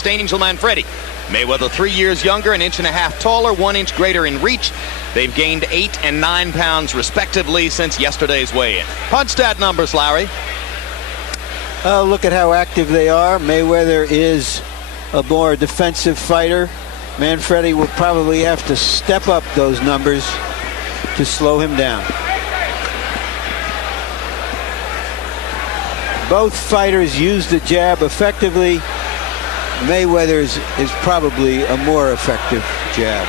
against Angel Manfredy. Mayweather 3 years younger, an inch and a half taller, 1 inch greater in reach. They've gained 8 and 9 pounds respectively since yesterday's weigh-in. Punch stat numbers, Larry. Look at how active they are. Mayweather is a more defensive fighter. Manfredy will probably have to step up those numbers to slow him down. Both fighters use the jab effectively. Mayweather's is probably a more effective jab.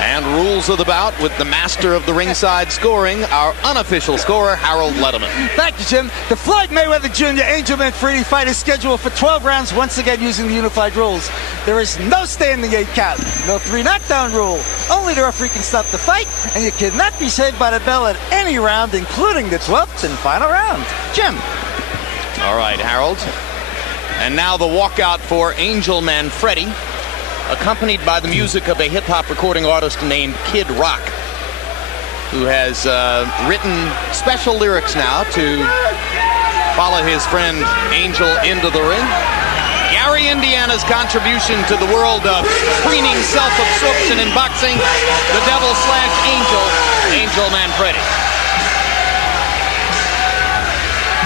And rules of the bout with the master of the ringside scoring, our unofficial scorer, Harold Letterman. Thank you, Jim. The Floyd Mayweather Jr. Angel Manfredy fight is scheduled for 12 rounds, once again using the unified rules. There is no standing 8 count, no 3 knockdown rule. Only the referee can stop the fight, and you cannot be saved by the bell at any round, including the 12th and final round. Jim. All right, Harold. And now the walkout for Angel Manfredy, accompanied by the music of a hip-hop recording artist named Kid Rock, who has written special lyrics now to follow his friend Angel into the ring. Gary, Indiana's contribution to the world of preening self-absorption in boxing, the Devil/Angel, Angel Manfredy.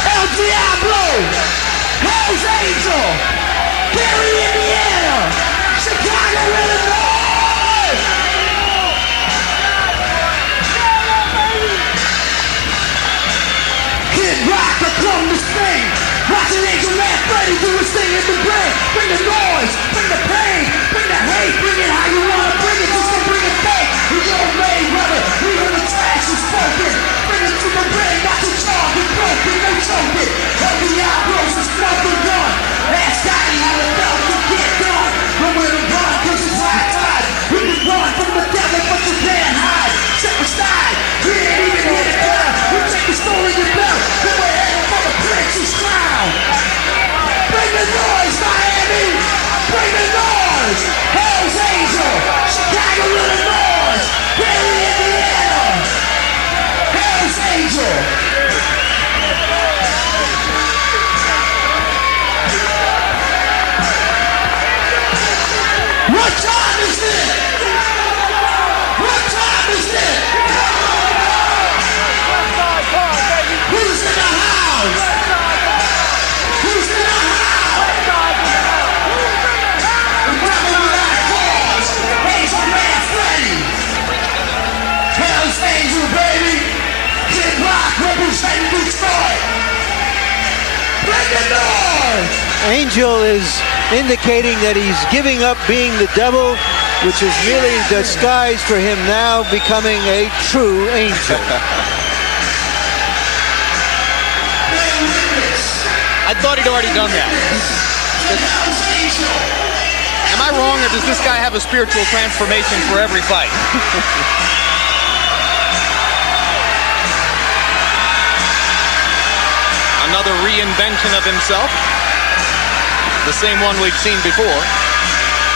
El Diablo, Hell's Angel, Gary, Indiana, Chicago, Illinois! Kid Rock, I come to sing. Watching Angel Manfredy do his thing in the brain. Bring the noise, bring the pain, bring the hate, bring it how you wanna bring it, just to bring it back. We don't Mayweather, we hear the trash is spoken. Bring it to the ring, not to charge, we broken, no choking. El Diablo's is nothing done. Ask Scotty how the belt can get done. Nowhere to run, cause it's high tide. We can run from the devil, but you can't hide. Step aside, we ain't even here to die. We take the story to belt, then we're heading for the prince's crown. Bring the noise, Miami! Bring the noise! Hell's Angel! Chicago, Illinois! Gary, Indiana! Hell's Angel! What time is it? What time is it? Who's in the house? Who's in the house? The rebel without cause, Angel Manfredy. Hell's Angel, baby. Kid Rock representing Detroit. Bring the noise. Angel is indicating that he's giving up being the devil, which is really disguised for him now becoming a true angel. I thought he'd already done that. Am I wrong, or does this guy have a spiritual transformation for every fight? Another reinvention of himself. The same one we've seen before.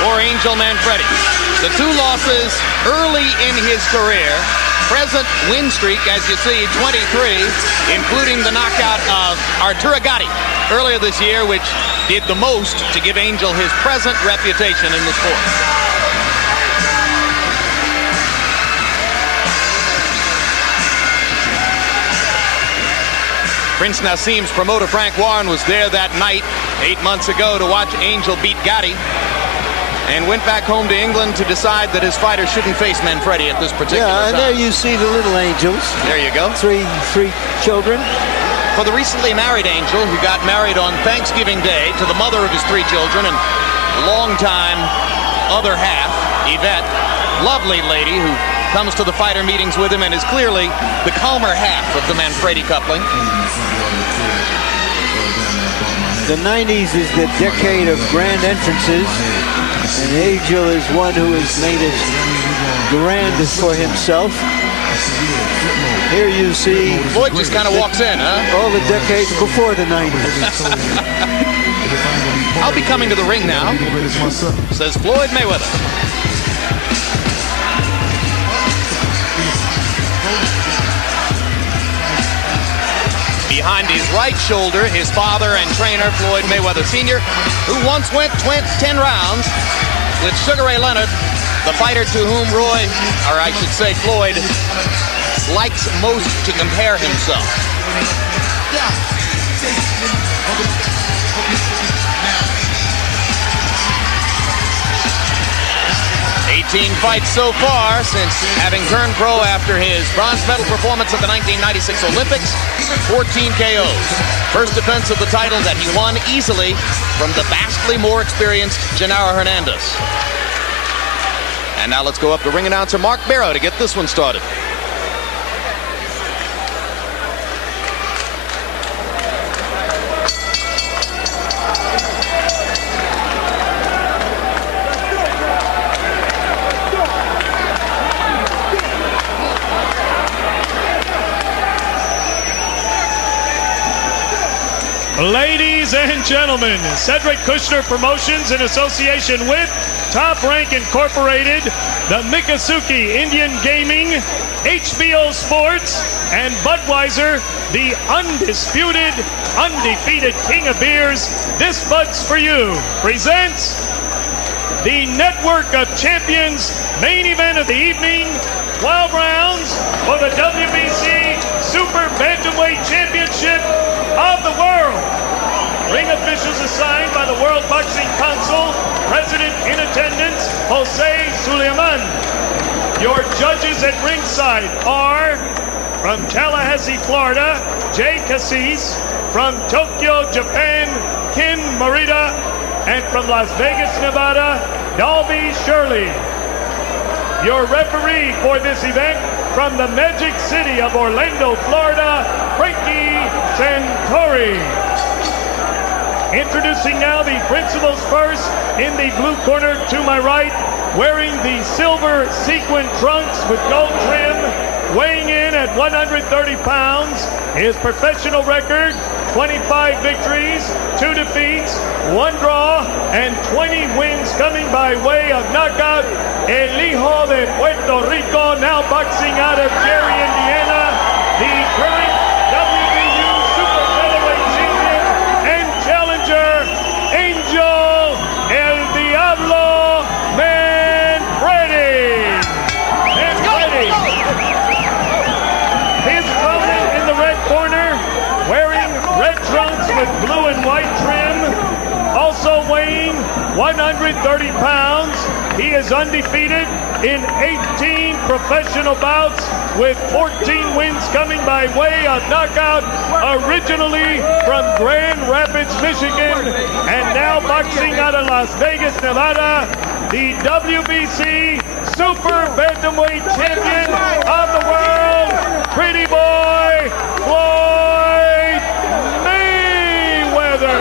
For Angel Manfredy. The 2 losses early in his career. Present win streak, as you see, 23, including the knockout of Arturo Gatti earlier this year, which did the most to give Angel his present reputation in the sport. Prince Nassim's promoter Frank Warren was there that night 8 months ago to watch Angel beat Gatti, and went back home to England to decide that his fighter shouldn't face Manfredy at this particular time. And there you see the little angels. There you go. Three children. For the recently married Angel, who got married on Thanksgiving Day to the mother of his 3 children and longtime other half, Yvette, lovely lady who comes to the fighter meetings with him and is clearly the calmer half of the Manfredy coupling. The 90s is the decade of grand entrances, and Angel is one who has made it grand for himself. Here you see Floyd just kind of walks in, huh? all the decades before the 90s. I'll be coming to the ring now, says Floyd Mayweather. behind his right shoulder, his father and trainer, Floyd Mayweather Sr., who once went 10 rounds with Sugar Ray Leonard, the fighter to whom Roy, or I should say Floyd, likes most to compare himself. 18 fights so far since having turned pro after his bronze medal performance at the 1996 Olympics, 14 KOs. First defense of the title that he won easily from the vastly more experienced Genaro Hernandez. And now let's go up to ring announcer Mark Barrow to get this one started. Ladies and gentlemen, Cedric Kushner Promotions in association with Top Rank Incorporated, the Miccosukee Indian Gaming, HBO Sports, and Budweiser, the undisputed, undefeated king of beers, This Bud's For You, presents the Network of Champions main event of the evening, 12 rounds for the WBC Super Bantamweight Championship of the world. Ring officials assigned by the World Boxing Council, President in attendance, Jose Suleiman. Your judges at ringside are from Tallahassee, Florida, Jay Cassis, from Tokyo, Japan, Ken Morita, and from Las Vegas, Nevada, Dalby Shirley. Your referee for this event from the Magic City of Orlando, Florida, Frankie Santori. Introducing now the principals first in the blue corner to my right, wearing the silver sequin trunks with gold trim, weighing in at 130 pounds. His professional record, 25 victories, 2 defeats, 1 draw, and 20 wins coming by way of knockout. El Hijo de Puerto Rico, now boxing out of Gary, Indiana, the current WBU Super Featherweight Champion and challenger, Angel El Diablo Manfredy. Manfredy. His opponent in the red corner, wearing red trunks with blue and white trim, also weighing 130 pounds. He is undefeated in 18 professional bouts with 14 wins coming by way of knockout, originally from Grand Rapids, Michigan, and now boxing out of Las Vegas, Nevada, the WBC Super Bantamweight Champion of the world, Pretty Boy Floyd Mayweather.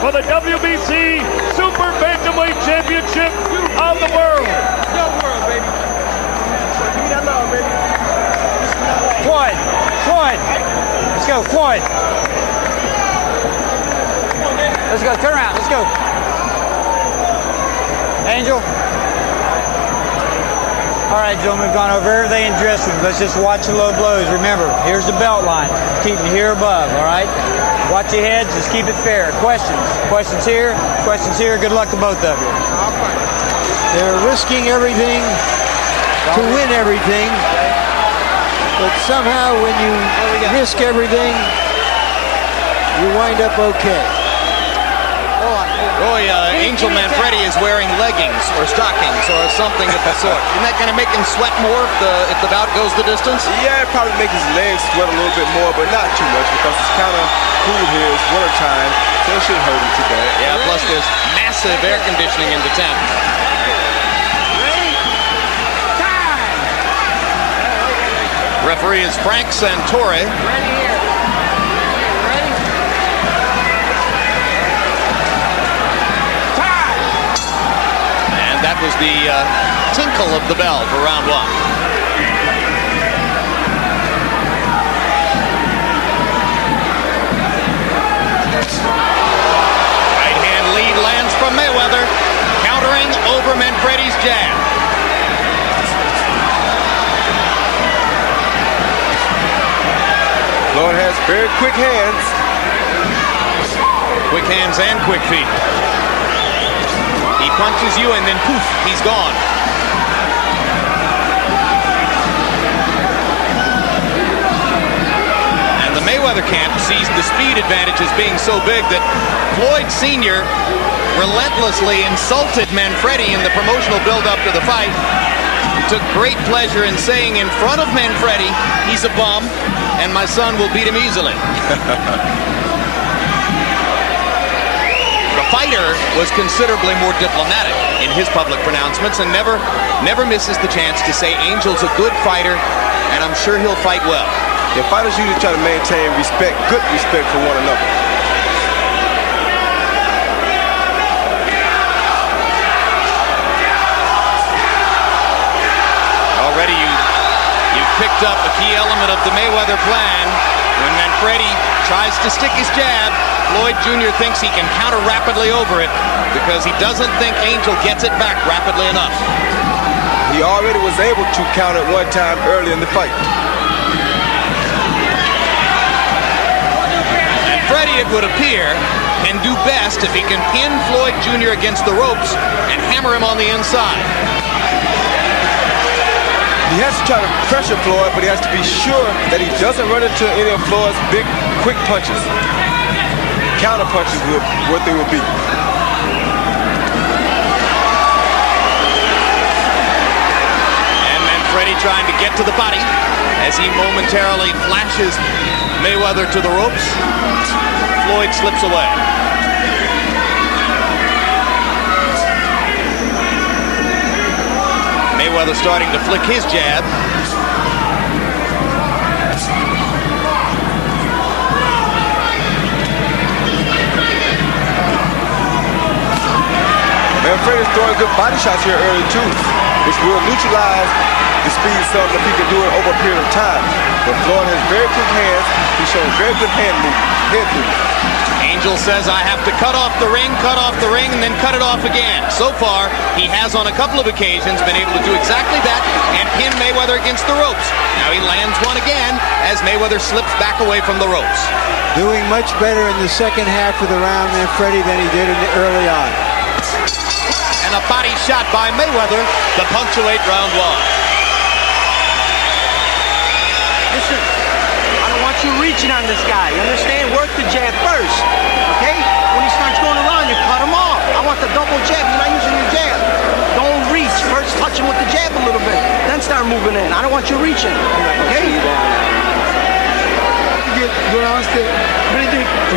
For the WBC Super Bantamweight Championship of the world. Floyd. Let's go, Floyd. Let's go, turn around, let's go. Angel. All right, gentlemen, we've gone over everything in dressing. Let's just watch the low blows. Remember, here's the belt line. Keep them here above, all right? Watch your heads, just keep it fair. Questions? Questions here, questions here. Good luck to both of you. They're risking everything to win everything, but somehow when you risk everything, you wind up okay. Roy, Angel Manfredy is wearing leggings or stockings or something of the sort. Isn't that going to make him sweat more if the bout goes the distance? Yeah, it probably make his legs sweat a little bit more, but not too much because it's kind of cool here. It's winter time, so it shouldn't hurt him too bad. Yeah, plus there's massive air conditioning in the tent. Ready? Time! Referee is Frank Santori. Ready here. Ready? Time! And that was the tinkle of the bell for round 1. Lands from Mayweather, countering over Manfredy's jab. very quick hands. Quick hands and quick feet. He punches you and then poof, he's gone. And the Mayweather camp sees the speed advantage as being so big that Floyd Sr. relentlessly insulted Manfredy in the promotional build-up to the fight. He took great pleasure in saying in front of Manfredy, he's a bum, and my son will beat him easily. The fighter was considerably more diplomatic in his public pronouncements and never misses the chance to say Angel's a good fighter, and I'm sure he'll fight well. The fighters usually try to maintain respect, good respect for one another. Already you've picked up a key element of the Mayweather plan. When Manfredy tries to stick his jab, Floyd Jr. thinks he can counter rapidly over it because he doesn't think Angel gets it back rapidly enough. He already was able to counter it one time early in the fight. Manfredy, it would appear, can do best if he can pin Floyd Jr. against the ropes and hammer him on the inside. He has to try to pressure Floyd, but he has to be sure that he doesn't run into any of Floyd's big, quick punches. Counter punches would what they would be. And Manfredy trying to get to the body as he momentarily flashes Mayweather to the ropes. Floyd slips away. Mayweather starting to flick his jab. Manfredy is throwing good body shots here early too, which will neutralize the speed some if he can do it over a period of time. But Floyd has very quick hands. He's showing very good head movement. Angel says, I have to cut off the ring, and then cut it off again. So far, he has on a couple of occasions been able to do exactly that and pin Mayweather against the ropes. Now he lands one again as Mayweather slips back away from the ropes. Doing much better in the second half of the round, Manfredy, than he did early on. And a body shot by Mayweather to punctuate round one. Listen, I don't want you reaching on this guy. You understand? Work the jab first, okay? When he starts going around, you cut him off. I want the double jab. You're not using your jab. Don't reach. First touch him with the jab a little bit. Then start moving in. I don't want you reaching, okay? Go downstairs.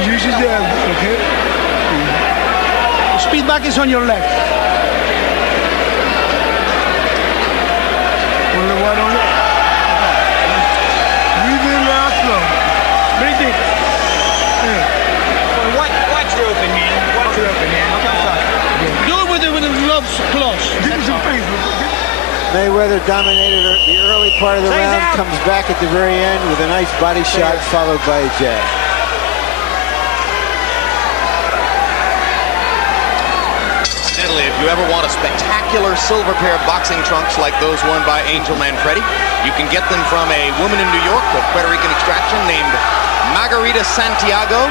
Use your jab, okay? The speed back is on your left. What on it? Breathe in now slow. Breathe in. Watch your open hand. Watch your open hand. Do it with the gloves close. Give me some face. Mayweather dominated the early part of the round, comes back at the very end with a nice body shot followed by a jab. If you ever want a spectacular silver pair of boxing trunks like those worn by Angel Manfredy, you can get them from a woman in New York of Puerto Rican extraction named Margarita Santiago.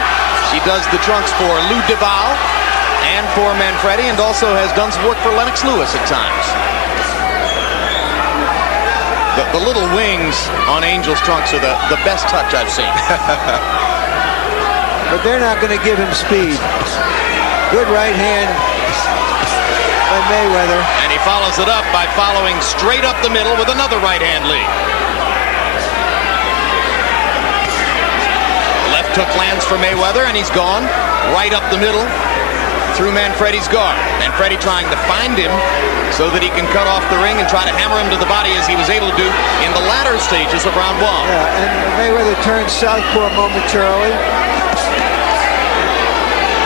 She does the trunks for Lou DeVal and for Manfredy, and also has done some work for Lennox Lewis at times. The little wings on Angel's trunks are the best touch I've seen. But they're not going to give him speed. Good right hand by Mayweather. And he follows it up by following straight up the middle with another right hand lead. Left hook lands for Mayweather and he's gone right up the middle through Manfredy's guard. Manfredy trying to find him so that he can cut off the ring and try to hammer him to the body as he was able to do in the latter stages of round one. Yeah, and Mayweather turned southpaw momentarily.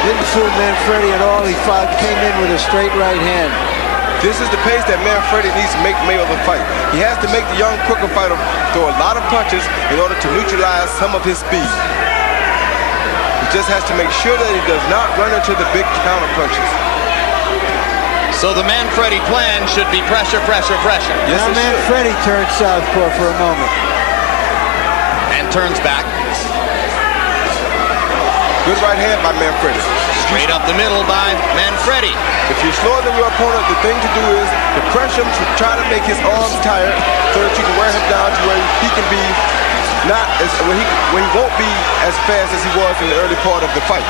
Didn't fool Manfredy at all. He came in with a straight right hand. This is the pace that Manfredy needs to make Mayweather fight. He has to make the young, quicker fighter throw a lot of punches in order to neutralize some of his speed. He just has to make sure that he does not run into the big counter punches. So the Manfredy plan should be pressure, pressure, pressure. Yes, now Manfredy turned southpaw for a moment. And turns back. Good right hand by Manfredy. Straight up the middle by Manfredy. If you're slower than your opponent, the thing to do is to pressure him to try to make his arms tired so that you can wear him down to where he can be not as when he won't be as fast as he was in the early part of the fight.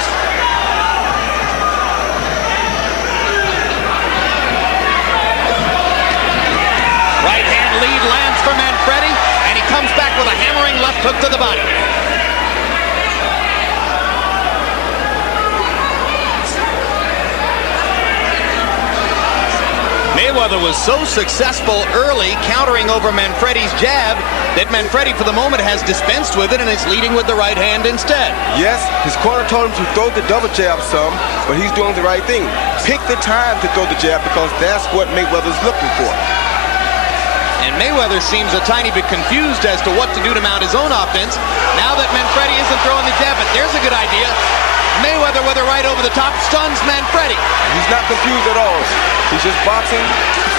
Right hand lead lands for Manfredy, and he comes back with a hammering left hook to the body. Mayweather was so successful early countering over Manfredy's jab that Manfredy for the moment has dispensed with it and is leading with the right hand instead. Yes, his corner told him to throw the double jab some, but he's doing the right thing. Pick the time to throw the jab because that's what Mayweather's looking for. And Mayweather seems a tiny bit confused as to what to do to mount his own offense now that Manfredy isn't throwing the jab, but there's a good idea. Mayweather with a right over the top stuns Manfredy. He's not confused at all. He's just boxing,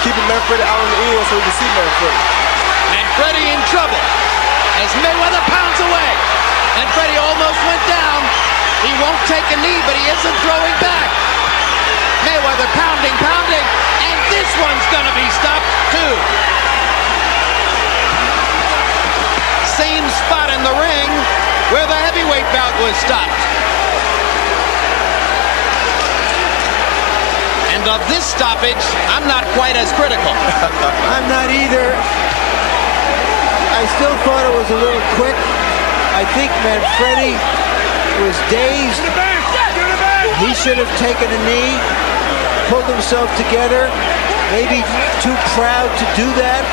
keeping Manfredy out on the end so he can see Manfredy. Manfredy in trouble as Mayweather pounds away. Manfredy almost went down. He won't take a knee, but he isn't throwing back. Mayweather pounding, and this one's gonna be stopped too. Same spot in the ring where the heavyweight bout was stopped. And of this stoppage, I'm not quite as critical. I'm not either. I still thought it was a little quick. I think Manfredy was dazed. He should have taken a knee, pulled himself together, maybe too proud to do that.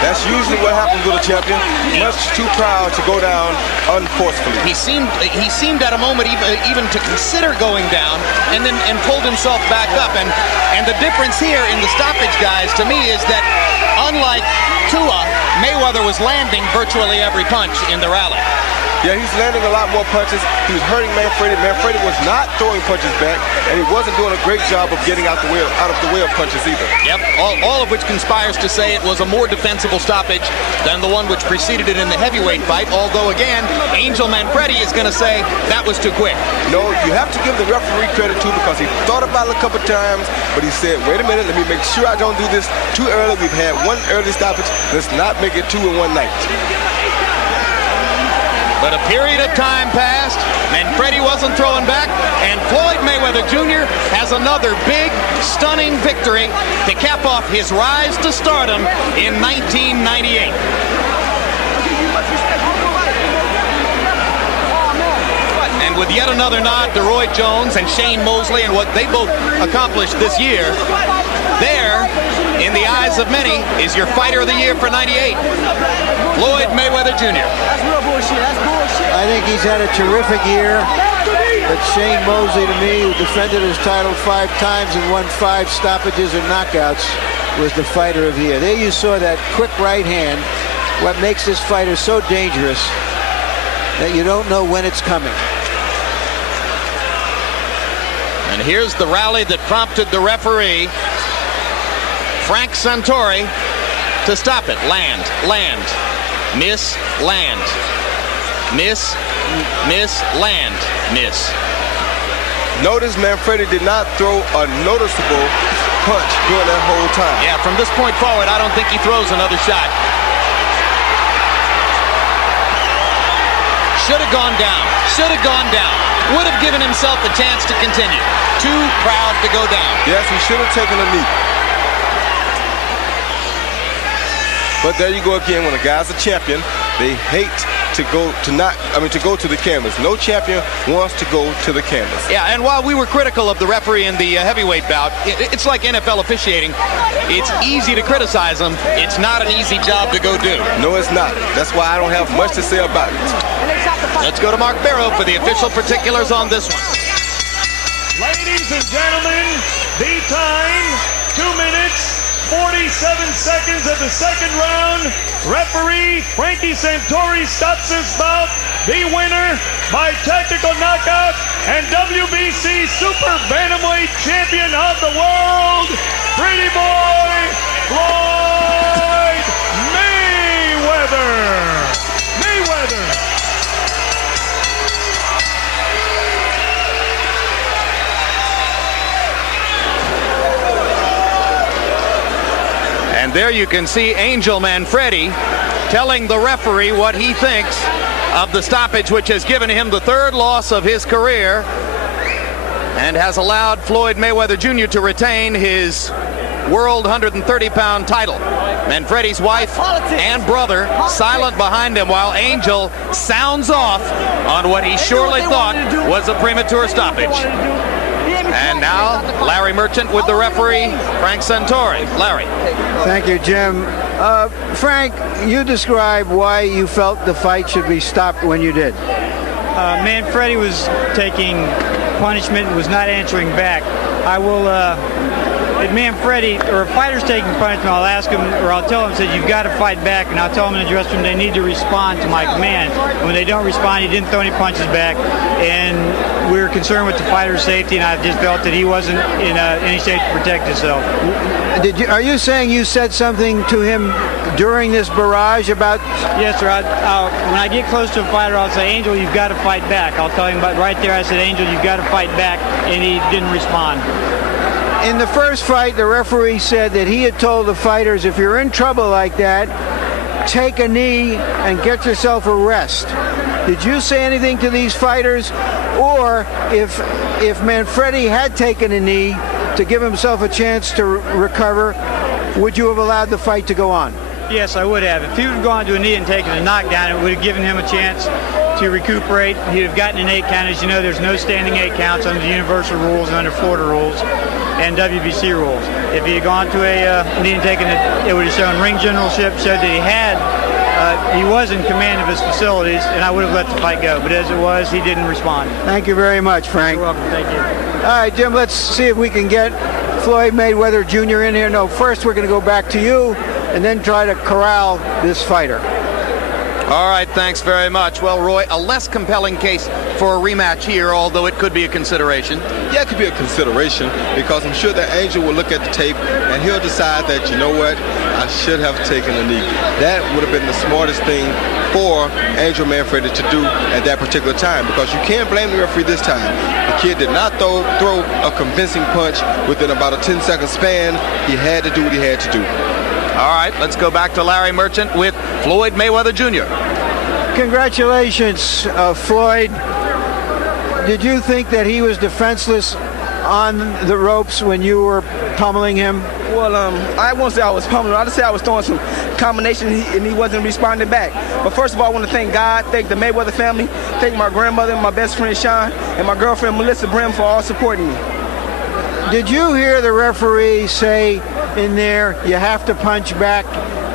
That's usually what happens with a champion. Much too proud to go down unforcefully. He seemed at a moment even to consider going down and pulled himself back up. And the difference here in the stoppage, guys, to me is that unlike Tua, Mayweather was landing virtually every punch in the rally. Yeah, he's landing a lot more punches. He was hurting Manfredy. Manfredy was not throwing punches back, and he wasn't doing a great job of getting out of the way of punches either. Yep, all of which conspires to say it was a more defensible stoppage than the one which preceded it in the heavyweight fight, although again, Angel Manfredy is going to say that was too quick. No, you have to give the referee credit too because he thought about it a couple times, but he said, wait a minute, let me make sure I don't do this too early. We've had one early stoppage. Let's not make it two in one night. But a period of time passed, Manfredy wasn't throwing back, and Floyd Mayweather Jr. has another big, stunning victory to cap off his rise to stardom in 1998. And with yet another nod to Roy Jones and Shane Mosley and what they both accomplished this year, there, in the eyes of many, is your fighter of the year for 98, Floyd Mayweather Jr. That's real bullshit. That's bullshit. I think he's had a terrific year. But Shane Mosley, to me, who defended his title 5 times and won 5 stoppages or knockouts, was the fighter of the year. There you saw that quick right hand, what makes this fighter so dangerous that you don't know when it's coming. And here's the rally that prompted the referee, Frank Santori, to stop it. Land, miss, land, miss, land, miss. Notice Manfredy did not throw a noticeable punch during that whole time. Yeah, from this point forward, I don't think he throws another shot. Should have gone down. Would have given himself a chance to continue. Too proud to go down. Yes, he should have taken a knee. But there you go again. When a guy's a champion, they hate to go to the canvas. No champion wants to go to the canvas. Yeah, and while we were critical of the referee in the heavyweight bout, it's like NFL officiating. It's easy to criticize them. It's not an easy job to go do. No, it's not. That's why I don't have much to say about it. Let's go to Mark Barrow for the official particulars on this one. Ladies and gentlemen, the time, 2 minutes, 47 seconds of the second round. Referee Frankie Santori stops this bout. The winner by technical knockout and WBC Super Bantamweight Champion of the world, Pretty Boy Floyd Mayweather. And there you can see Angel Manfredy telling the referee what he thinks of the stoppage, which has given him the third loss of his career and has allowed Floyd Mayweather Jr. to retain his world 130-pound title. Manfredy's wife and brother silent behind him while Angel sounds off on what he surely thought was a premature stoppage. And now Larry Merchant with the referee, Frank Santori. Larry. Thank you, Jim. Frank, you describe why you felt the fight should be stopped when you did. Manfredy was taking punishment and was not answering back. I will, if Manfredy or a fighter's taking punishment, I'll ask him or I'll tell him, said, you've got to fight back, and I'll tell him in the dressing room they need to respond to my command. And when they don't respond, he didn't throw any punches back, and we were concerned with the fighter's safety, and I just felt that he wasn't in any shape to protect himself. Are you saying you said something to him during this barrage about? Yes, sir. When I get close to a fighter, I'll say, Angel, you've got to fight back. I'll tell him about right there. I said, Angel, you've got to fight back, and he didn't respond. In the first fight, the referee said that he had told the fighters, if you're in trouble like that, take a knee and get yourself a rest. Did you say anything to these fighters? Or if Manfredy had taken a knee to give himself a chance to recover, would you have allowed the fight to go on? Yes, I would have. If he would have gone to a knee and taken a knockdown, it would have given him a chance to recuperate. He'd have gotten an 8 count. As you know, there's no standing 8 counts under the universal rules and under Florida rules and WBC rules. If he had gone to a knee and taken it, it would have shown ring generalship, showed that he was in command of his facilities, and I would have let the fight go. But as it was, he didn't respond. Thank you very much, Frank. You're welcome. Thank you. All right, Jim, let's see if we can get Floyd Mayweather Jr. in here. No, first we're going to go back to you and then try to corral this fighter. All right, thanks very much. Well, Roy, a less compelling case for a rematch here, although it could be a consideration. Yeah, it could be a consideration because I'm sure that Angel will look at the tape and he'll decide that, you know what, I should have taken a knee. That would have been the smartest thing for Angel Manfredy to do at that particular time, because you can't blame the referee this time. The kid did not throw a convincing punch within about a 10-second span. He had to do what he had to do. All right, let's go back to Larry Merchant with Floyd Mayweather Jr. Congratulations, Floyd. Did you think that he was defenseless on the ropes when you were pummeling him? Well, I won't say I was pummeling. I'll just say I was throwing some combinations and he wasn't responding back. But first of all, I want to thank God, thank the Mayweather family, thank my grandmother, my best friend Sean, and my girlfriend Melissa Brim for all supporting me. Did you hear the referee say in there, you have to punch back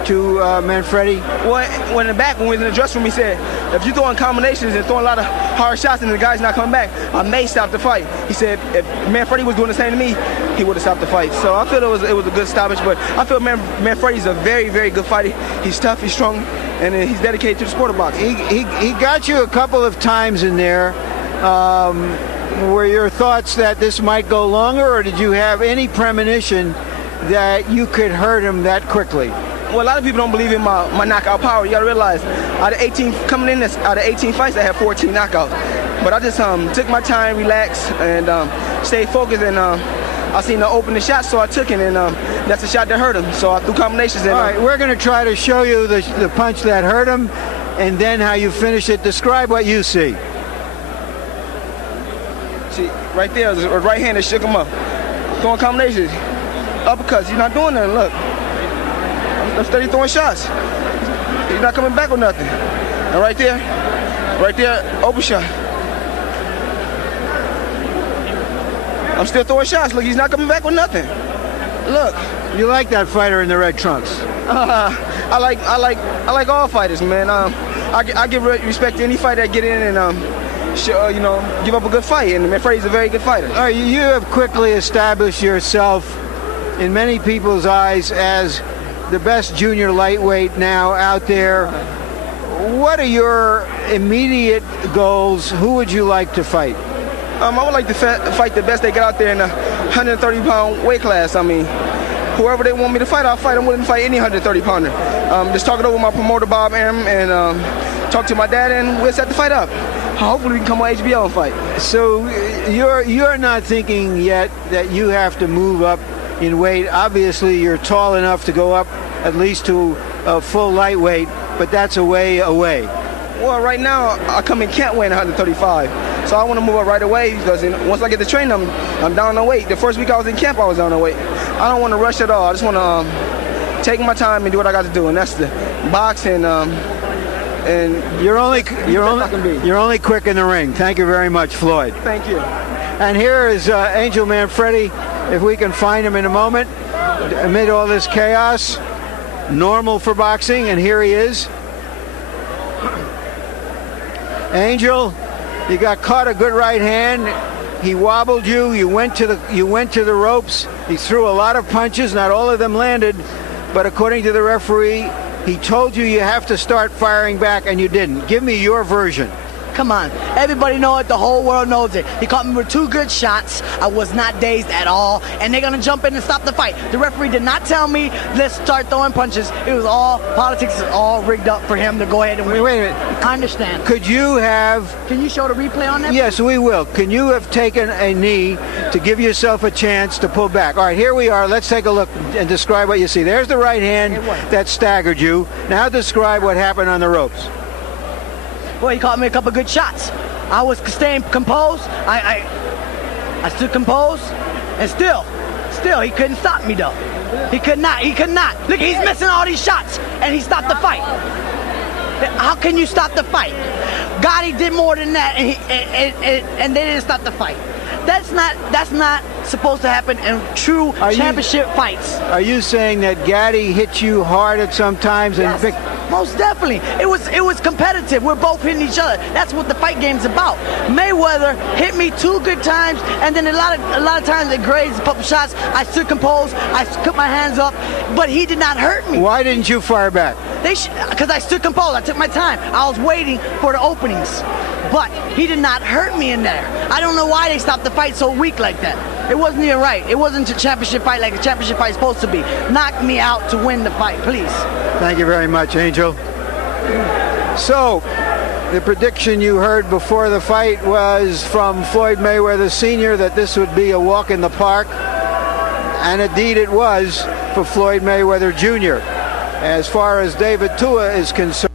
to Manfredy? Well, when we was in the dressing room, he said, if you're throwing combinations and throwing a lot of hard shots and the guy's not coming back, I may stop the fight. He said if Manfredy was doing the same to me, he would have stopped the fight. So I feel it was a good stoppage, but I feel Manfredy's a very, very good fighter. He's tough, he's strong, and he's dedicated to the sport of boxing. He got you a couple of times in there. Were your thoughts that this might go longer, or did you have any premonition that you could hurt him that quickly? Well, a lot of people don't believe in my knockout power. You got to realize, out of 18 fights, I had 14 knockouts. But I just took my time, relaxed, and stayed focused. And I seen to open the shot, so I took it, and that's a shot that hurt him. So I threw combinations. And, all right, we're going to try to show you the punch that hurt him, and then how you finish it. Describe what you see. See, right there, a right hand that shook him up. Throwing combinations, uppercuts. He's not doing nothing. Look. I'm steady throwing shots. He's not coming back with nothing. And right there, open shot. I'm still throwing shots. Look, he's not coming back with nothing. Look. You like that fighter in the red trunks? I like all fighters, man. I give respect to any fighter that get in and give up a good fight. And Manfredy's a very good fighter. All right, you have quickly established yourself in many people's eyes as the best junior lightweight now out there. What are your immediate goals? Who would you like to fight? I would like to fight the best they get out there in the 130-pound weight class. I mean, whoever they want me to fight, I'll fight. I'm willing to fight any 130-pounder. Just talk it over with my promoter, Bob Arum, and talk to my dad, and we'll set the fight up. Hopefully we can come on HBO and fight. So you're not thinking yet that you have to move up in weight. Obviously, you're tall enough to go up at least to full lightweight, but that's a way away. Well, right now, I come in camp weighing 135. So I want to move up right away because once I get to training, I'm down on weight. The first week I was in camp, I was down on weight. I don't want to rush at all. I just want to take my time and do what I got to do, and that's the box and you're only quick in the ring. Thank you very much, Floyd. Thank you. And here is Angel Manfredy, if we can find him in a moment, amid all this chaos. Normal for boxing, and here he is. Angel, you got caught a good right hand. He wobbled you. You went to the ropes. He threw a lot of punches. Not all of them landed, but according to the referee, he told you have to start firing back, and you didn't. Give me your version. Come on. Everybody knows it. The whole world knows it. He caught me with 2 good shots. I was not dazed at all. And they're going to jump in and stop the fight. The referee did not tell me, let's start throwing punches. It was all politics, all rigged up for him to go ahead and win. Wait a minute. I understand. Could you have... Can you show the replay on that? Yes, we will. Can you have taken a knee to give yourself a chance to pull back? All right, here we are. Let's take a look and describe what you see. There's the right hand that staggered you. Now describe what happened on the ropes. Well, he caught me a couple good shots. I was staying composed. I stood composed, and still, he couldn't stop me though. He could not. Look, he's missing all these shots, and he stopped the fight. How can you stop the fight? Gotti did more than that, and they didn't stop the fight. That's not supposed to happen in true championship fights. Are you saying that Gotti hit you hard at some times? Yes, most definitely. It was competitive. We're both hitting each other. That's what the fight game's about. Mayweather hit me 2 good times, and then a lot of times it grazed a couple shots. I stood composed. I put my hands up, but he did not hurt me. Why didn't you fire back? Because I stood composed. I took my time. I was waiting for the openings. But he did not hurt me in there. I don't know why they stopped the fight so weak like that. It wasn't even right. It wasn't a championship fight like a championship fight is supposed to be. Knock me out to win the fight, please. Thank you very much, Angel. So, the prediction you heard before the fight was from Floyd Mayweather Sr. that this would be a walk in the park. And indeed it was for Floyd Mayweather Jr. As far as David Tua is concerned,